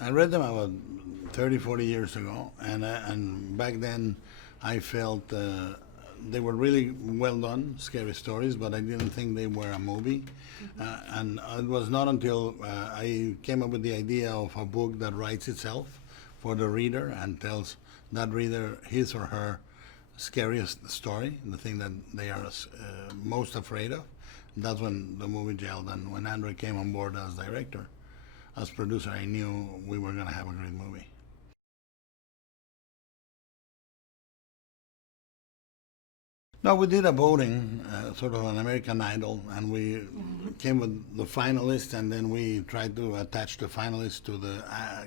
I read them about 30, 40 years ago, and back then I felt they were really well done, scary stories, but I didn't think they were a movie. And it was not until I came up with the idea of a book that writes itself for the reader and tells that reader his or her scariest story, the thing that they are most afraid of. That's when the movie gelled, and when André came on board as director, as producer, I knew we were going to have a great movie. No, we did a voting, sort of an American Idol, and we came with the finalists, and then we tried to attach the finalists to the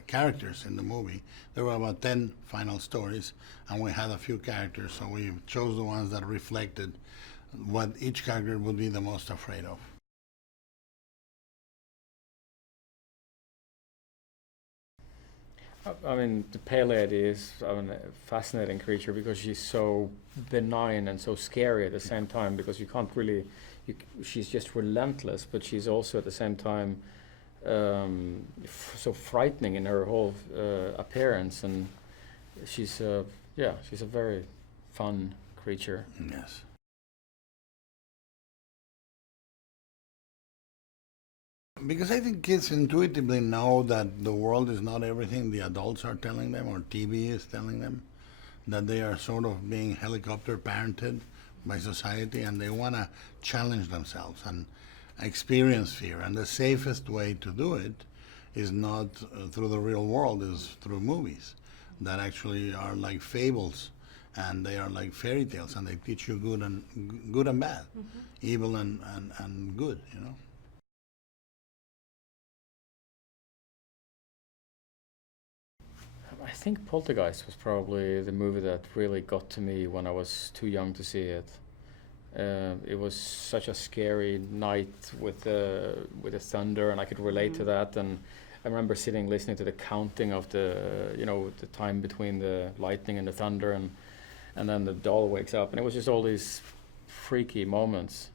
characters in the movie. There were about 10 final stories, and we had a few characters, so we chose the ones that reflected what each character would be the most afraid of. I mean, the pale lady is a fascinating creature because she's so benign and so scary at the same time, because you can't really, she's just relentless, but she's also at the same time so frightening in her whole appearance, and she's a very fun creature. Yes. Because I think kids intuitively know that the world is not everything the adults are telling them or TV is telling them, that they are sort of being helicopter parented by society, and they want to challenge themselves and experience fear. And the safest way to do it is not through the real world, is through movies that actually are like fables, and they are like fairy tales, and they teach you good and bad, evil and good, you know. I think Poltergeist was probably the movie that really got to me when I was too young to see it. It was such a scary night with the thunder, and I could relate to that. And I remember sitting listening to the counting of the time between the lightning and the thunder, and then the doll wakes up, and it was just all these freaky moments.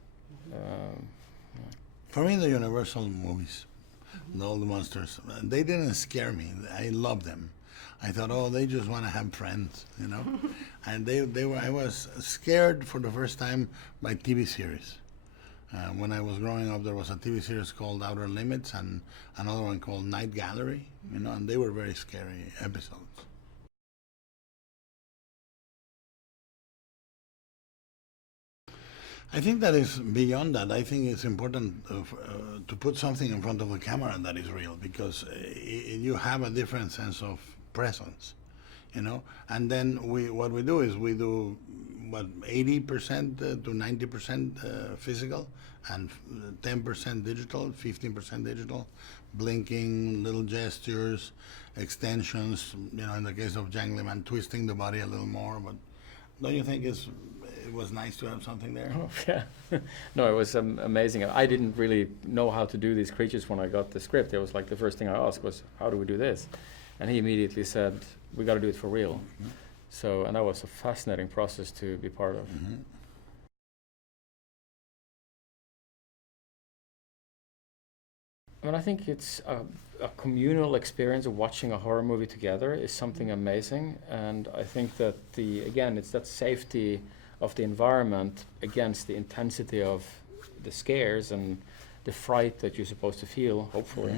For me, the Universal movies, all the monsters, they didn't scare me. I loved them. I thought, oh, they just want to have friends, you know? And I was scared for the first time by TV series. When I was growing up, there was a TV series called Outer Limits and another one called Night Gallery, you know, and they were very scary episodes. I think that is beyond that. I think it's important to put something in front of the camera that is real, because you have a different sense of presence, you know. And then what we do is we do 80% to 90% physical, and 10% digital, 15% digital, blinking, little gestures, extensions. You know, in the case of Jangleman, twisting the body a little more. But don't you think it was nice to have something there? Oh, yeah. No, it was amazing. I didn't really know how to do these creatures when I got the script. It was like the first thing I asked was, how do we do this? And he immediately said, we got to do it for real. So, and that was a fascinating process to be part of. I mean, I think it's a communal experience of watching a horror movie together is something amazing. And I think that it's that safety of the environment against the intensity of the scares and the fright that you're supposed to feel, hopefully.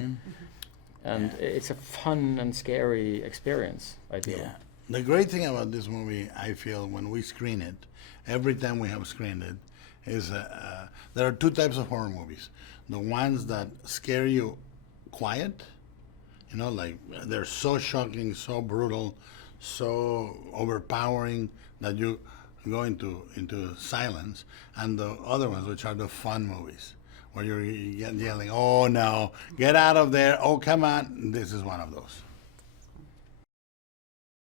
And it's a fun and scary experience, I feel. Yeah. The great thing about this movie, I feel, when we screen it, every time we have screened it, is there are two types of horror movies. The ones that scare you quiet, you know, like they're so shocking, so brutal, so overpowering that you go into silence, and the other ones, which are the fun movies, where you're yelling, oh no, get out of there, oh come on. This is one of those.